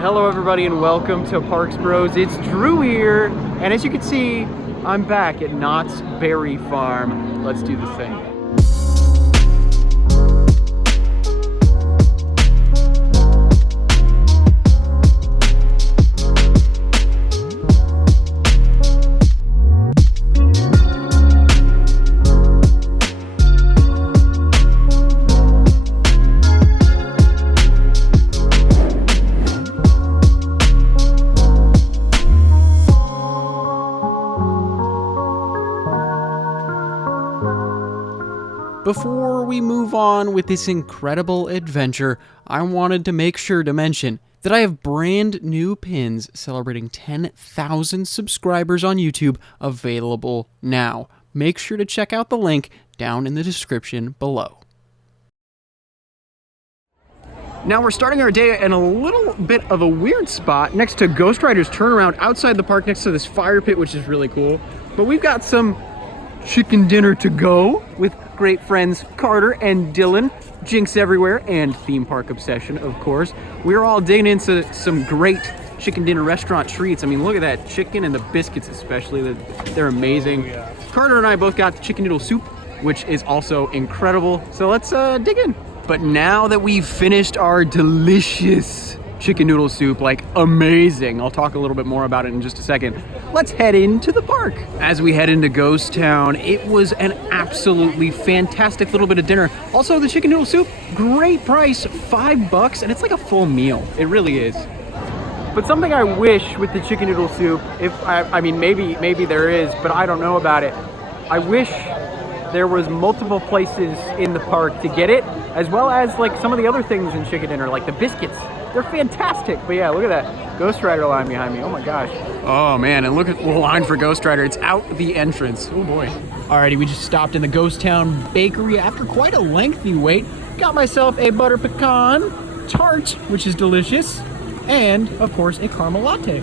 Hello everybody and welcome to Parks Bros. It's Drew here, and as you can see, I'm back at Knott's Berry Farm. Let's do this thing. Before we move on with this incredible adventure, I wanted to make sure to mention that I have brand new pins celebrating 10,000 subscribers on YouTube available now. Make sure to check out the link down in the description below. Now we're starting our day in a little bit of a weird spot next to Ghost Rider's turnaround outside the park next to this fire pit, which is really cool. But we've got some chicken dinner to go with great friends Carter and Dylan, Jinx Everywhere, and Theme Park Obsession, of course. We're all digging into some great chicken dinner restaurant treats. I mean, look at that chicken and the biscuits especially. They're amazing. Oh, yeah. Carter and I both got chicken noodle soup, which is also incredible. So let's dig in. But now that we've finished our delicious chicken noodle soup, like amazing, I'll talk a little bit more about it in just a second. Let's head into the park. As we head into Ghost Town, it was an absolutely fantastic little bit of dinner. Also, the chicken noodle soup, great price, $5, and it's like a full meal. It really is. But something I wish with the chicken noodle soup, I mean, maybe there is, but I don't know about it. I wish there was multiple places in the park to get it, as well as like some of the other things in chicken dinner, like the biscuits. They're fantastic. But yeah, look at that Ghost Rider line behind me. Oh my gosh. Oh man, and look at the line for Ghost Rider. It's out the entrance. Oh boy. Alrighty, we just stopped in the Ghost Town Bakery after quite a lengthy wait. Got myself a butter pecan tart, which is delicious, and of course a caramel latte.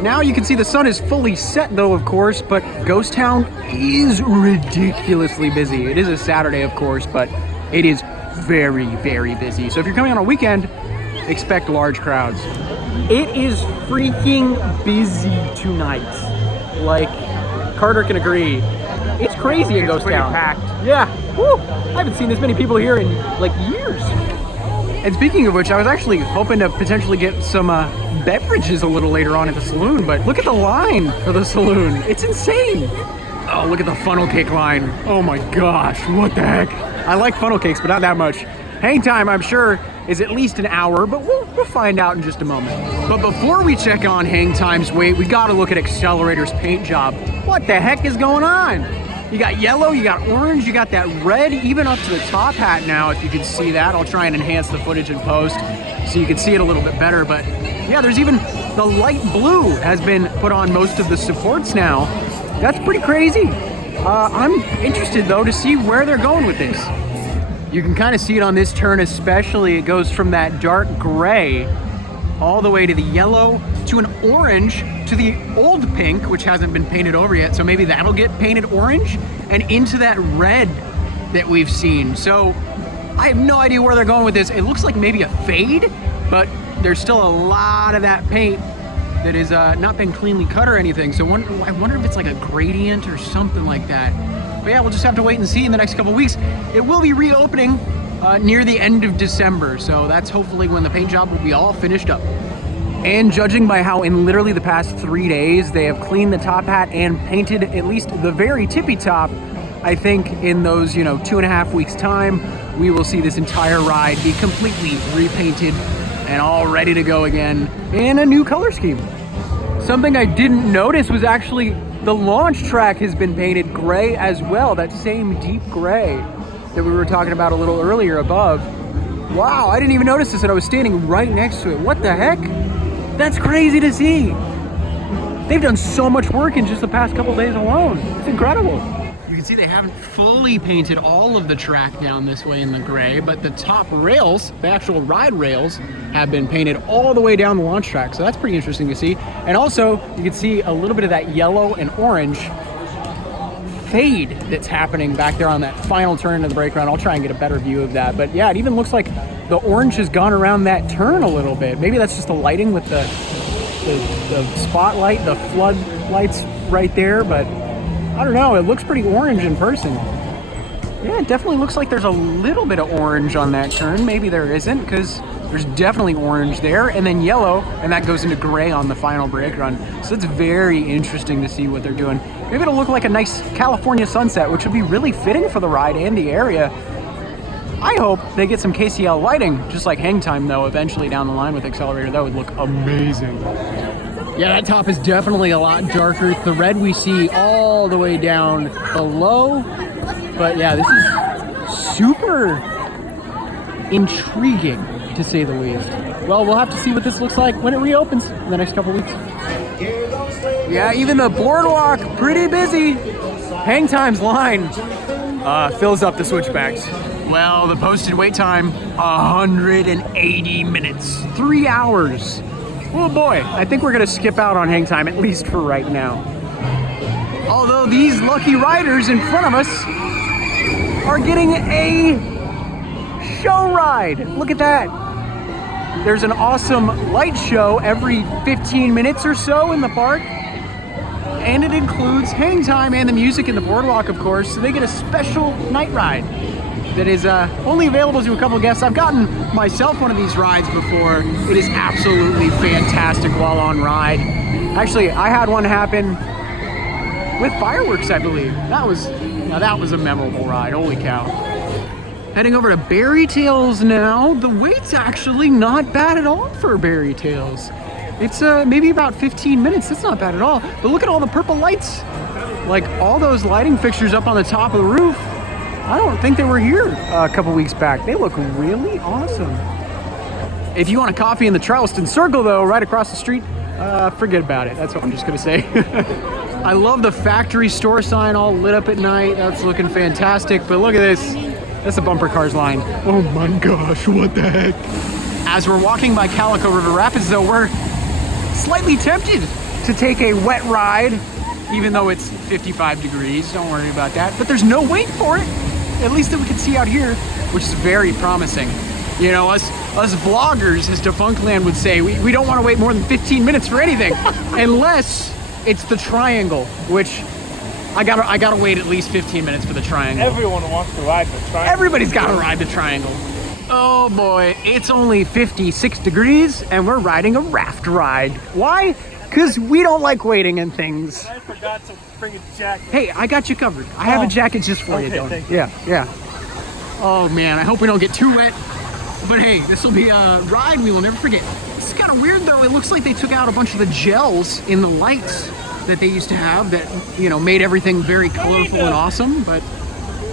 Now you can see the sun is fully set though, of course, but Ghost Town is ridiculously busy. It is a Saturday, of course, but it is very, very busy. So if you're coming on a weekend, expect large crowds. It is freaking busy tonight. Like, Carter can agree. It's crazy in Ghost Town. Packed. Yeah. Woo! I haven't seen this many people here in like years. And speaking of which, I was actually hoping to potentially get some beverages a little later on at the saloon, but look at the line for the saloon. It's insane. Oh, look at the funnel cake line. Oh my gosh, what the heck? I like funnel cakes, but not that much. Hang time, I'm sure, is at least an hour, but we'll find out in just a moment. But before we check on hang time's wait, we gotta look at Xcelerator's paint job. What the heck is going on? You got yellow, you got orange, you got that red, even up to the top hat now, if you can see that. I'll try and enhance the footage in post so you can see it a little bit better. But yeah, there's even the light blue has been put on most of the supports now. That's pretty crazy. I'm interested though to see where they're going with this. You can kind of see it on this turn especially. It goes from that dark gray all the way to the yellow to an orange to the old pink, which hasn't been painted over yet. So maybe that'll get painted orange and into that red that we've seen. So I have no idea where they're going with this. It looks like maybe a fade, but there's still a lot of that paint that is not been cleanly cut or anything. So I wonder if it's like a gradient or something like that. But yeah, we'll just have to wait and see in the next couple weeks. It will be reopening near the end of December, so that's hopefully when the paint job will be all finished up. And judging by how in literally the past 3 days they have cleaned the top hat and painted at least the very tippy top, I think in those 2.5 weeks time, we will see this entire ride be completely repainted and all ready to go again in a new color scheme. Something I didn't notice was actually the launch track has been painted gray as well, that same deep gray that we were talking about a little earlier above. Wow, I didn't even notice this and I was standing right next to it. What the heck? That's crazy to see. They've done so much work in just the past couple days alone. It's incredible. You can see they haven't fully painted all of the track down this way in the gray, but the top rails, the actual ride rails, have been painted all the way down the launch track. So that's pretty interesting to see. And also, you can see a little bit of that yellow and orange fade that's happening back there on that final turn into the brake run. I'll try and get a better view of that. But yeah, it even looks like the orange has gone around that turn a little bit. Maybe that's just the lighting with the spotlight, the floodlights right there, but I don't know, it looks pretty orange in person. Yeah, it definitely looks like there's a little bit of orange on that turn. Maybe there isn't, because there's definitely orange there, and then yellow, and that goes into gray on the final brake run. So it's very interesting to see what they're doing. Maybe it'll look like a nice California sunset, which would be really fitting for the ride and the area. I hope they get some KCL lighting, just like Hang Time, though, eventually down the line with Xcelerator. That would look amazing. Yeah, that top is definitely a lot darker. The red we see all the way down below. But yeah, this is super intriguing, to say the least. Well, we'll have to see what this looks like when it reopens in the next couple weeks. Yeah, even the boardwalk, pretty busy. Hang Time's line fills up the switchbacks. Well, the posted wait time, 180 minutes, 3 hours. Oh boy, I think we're gonna skip out on Hang Time, at least for right now. Although these lucky riders in front of us are getting a show ride. Look at that. There's an awesome light show every 15 minutes or so in the park. And it includes Hang Time and the music in the boardwalk, of course. So they get a special night ride that is only available to a couple of guests. I've gotten myself one of these rides before. It is absolutely fantastic while on ride. Actually, I had one happen with fireworks, I believe. That was a memorable ride, holy cow. Heading over to Berry Tales now. The wait's actually not bad at all for Berry Tales. It's maybe about 15 minutes, that's not bad at all. But look at all the purple lights. Like all those lighting fixtures up on the top of the roof. I don't think they were here a couple weeks back. They look really awesome. If you want a coffee in the Charleston Circle though, right across the street, forget about it. That's what I'm just gonna say. I love the factory store sign all lit up at night. That's looking fantastic, but look at this. That's a bumper cars line. Oh my gosh, what the heck? As we're walking by Calico River Rapids though, we're slightly tempted to take a wet ride, even though it's 55 degrees, don't worry about that. But there's no wait for it, at least that we can see out here, which is very promising. You know, us vloggers, as Defunctland would say, we don't want to wait more than 15 minutes for anything, unless it's the triangle, which I gotta wait at least 15 minutes for the triangle. Everyone wants to ride the triangle. Everybody's gotta ride the triangle. Oh boy, it's only 56 degrees and we're riding a raft ride. Why? Because we don't like waiting and things. I forgot to bring a jacket. Hey, I got you covered. I have a jacket just for you, Dylan. Thank you. Yeah. Oh man, I hope we don't get too wet. But hey, this will be a ride we will never forget. It's kind of weird though. It looks like they took out a bunch of the gels in the lights that they used to have that, you know, made everything very colorful and awesome. But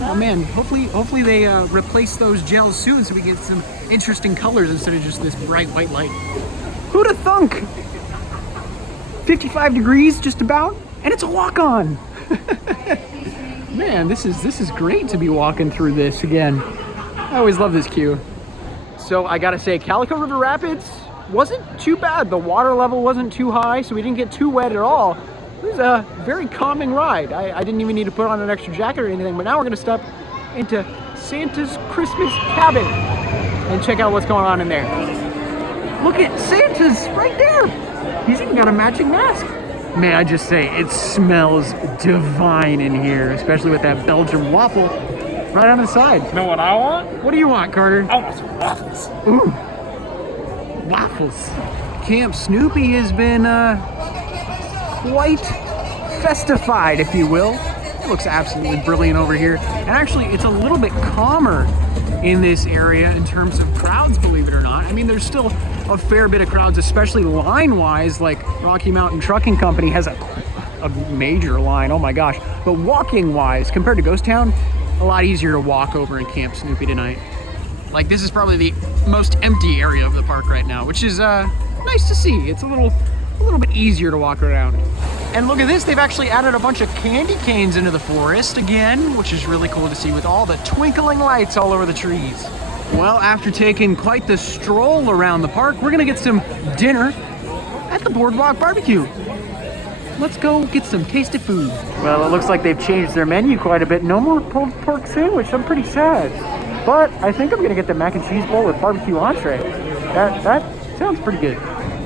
oh man, hopefully they replace those gels soon so we get some interesting colors instead of just this bright white light. Who'da thunk? 55 degrees just about, and it's a walk-on. Man, this is great to be walking through this again. I always love this queue. So I gotta say, Calico River Rapids wasn't too bad. The water level wasn't too high, so we didn't get too wet at all. It was a very calming ride. I didn't even need to put on an extra jacket or anything, but now we're gonna step into Santa's Christmas cabin and check out what's going on in there. Look at Santa's right there. He's even got a matching mask. May I just say, it smells divine in here, especially with that Belgian waffle right on the side. You know what I want? What do you want, Carter? I want some waffles. Ooh, waffles. Camp Snoopy has been quite festified, if you will. It looks absolutely brilliant over here. And actually, it's a little bit calmer in this area in terms of crowds, believe it or not. I mean, there's still a fair bit of crowds, especially line-wise, like Rocky Mountain Trucking Company has a major line, oh my gosh. But walking-wise, compared to Ghost Town, a lot easier to walk over in Camp Snoopy tonight. Like, this is probably the most empty area of the park right now, which is nice to see. It's a little bit easier to walk around. And look at this, they've actually added a bunch of candy canes into the forest again, which is really cool to see with all the twinkling lights all over the trees. Well, after taking quite the stroll around the park, we're gonna get some dinner at the Boardwalk Barbecue. Let's go get some tasty food. Well, it looks like they've changed their menu quite a bit. No more pulled pork sandwich, I'm pretty sad. but I think I'm gonna get the mac and cheese bowl with barbecue entree. That sounds pretty good.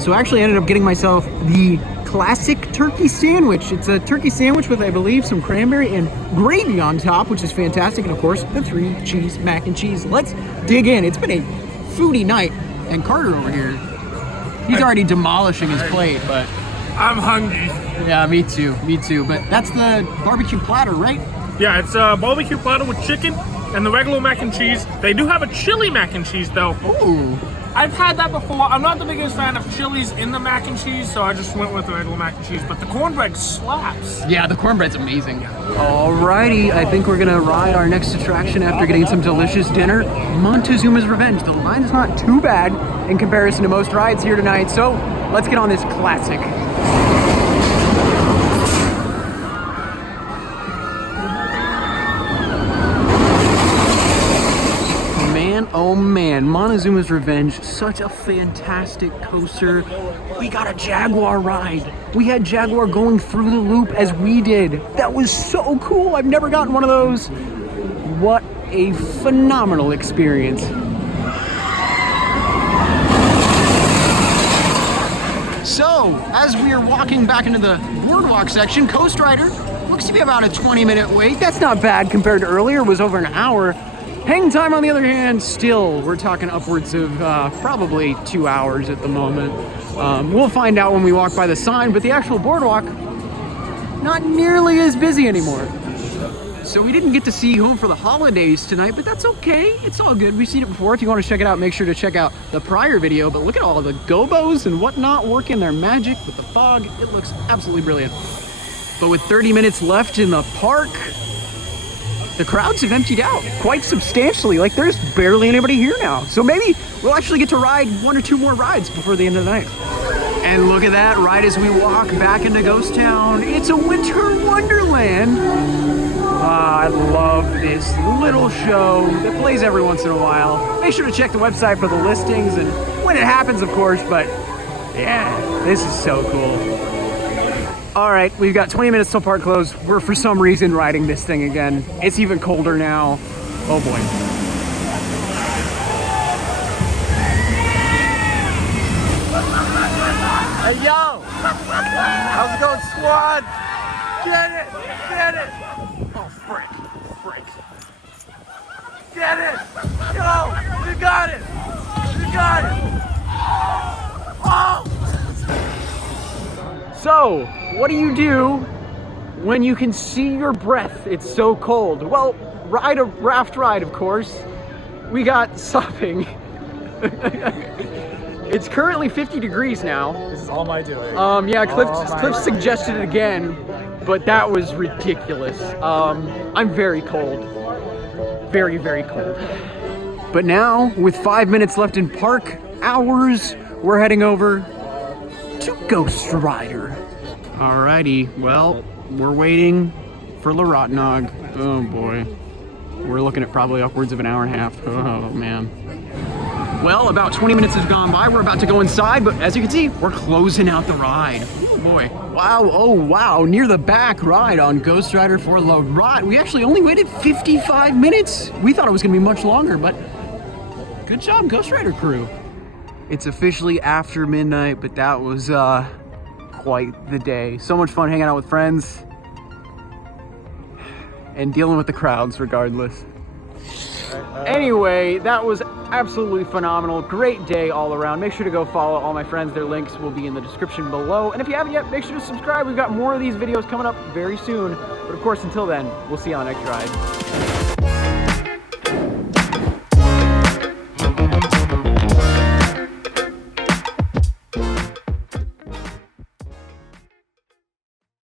So I actually ended up getting myself the classic turkey sandwich. It's a turkey sandwich with, I believe, some cranberry and gravy on top, which is fantastic. And of course, the 3-cheese mac and cheese. Let's dig in. It's been a foodie night. And Carter over here, he's already demolishing his plate, but... I'm hungry. Yeah, me too, But that's the barbecue platter, right? Yeah, it's a barbecue platter with chicken and the regular mac and cheese. They do have a chili mac and cheese, though. Ooh. I've had that before. I'm not the biggest fan of chilies in the mac and cheese, so I just went with the regular mac and cheese. But the cornbread slaps. Yeah, the cornbread's amazing. Alrighty, I think we're gonna ride our next attraction after getting some delicious dinner, Montezuma's Revenge. The line is not too bad in comparison to most rides here tonight, so let's get on this classic. Oh man, Montezuma's Revenge, such a fantastic coaster. We got a Jaguar ride. We had Jaguar going through the loop as we did. That was so cool. I've never gotten one of those. What a phenomenal experience. So, as we are walking back into the boardwalk section, Coast Rider looks to be about a 20-minute wait. That's not bad compared to earlier, it was over an hour. Hang time, on the other hand, still, we're talking upwards of probably 2 hours at the moment. We'll find out when we walk by the sign, but the actual boardwalk, not nearly as busy anymore. So we didn't get to see Home for the Holidays tonight, but that's okay. It's all good. We've seen it before. If you want to check it out, make sure to check out the prior video. But look at all of the gobos and whatnot working their magic with the fog. It looks absolutely brilliant. But with 30 minutes left in the park, the crowds have emptied out quite substantially. Like, there's barely anybody here now. So maybe we'll actually get to ride 1 or 2 more rides before the end of the night. And look at that, right as we walk back into Ghost Town, it's a winter wonderland. I love this little show that plays every once in a while. Make sure to check the website for the listings and when it happens, of course, but yeah, this is so cool. All right, we've got 20 minutes till park close. We're, for some reason, riding this thing again. It's even colder now. Oh boy. Hey, yo! How's it going, squad? Get it! Get it! Oh, frick. Frick. Get it! Yo! You got it! You got it! Oh! So, what do you do when you can see your breath? It's so cold. Well, ride a raft ride, of course. We got supping. It's currently 50 degrees now. This is all my doing. Yeah, Cliff suggested it again, but that was ridiculous. I'm very cold. Very, very cold. But now, with 5 minutes left in park hours, we're heading over to Ghost Rider. Alrighty, well, we're waiting for La Rotnog. Oh boy. We're looking at probably upwards of an hour and a half. Oh man. Well, about 20 minutes has gone by. We're about to go inside, but as you can see, we're closing out the ride. Oh boy. Wow, oh wow, near the back ride on Ghost Rider for La Rot. We actually only waited 55 minutes. We thought it was gonna be much longer, but good job, Ghost Rider crew. It's officially after midnight, but that was quite the day. So much fun hanging out with friends and dealing with the crowds regardless. Anyway, that was absolutely phenomenal. Great day all around. Make sure to go follow all my friends. Their links will be in the description below. And if you haven't yet, make sure to subscribe. We've got more of these videos coming up very soon. But of course, until then, we'll see you on the next ride.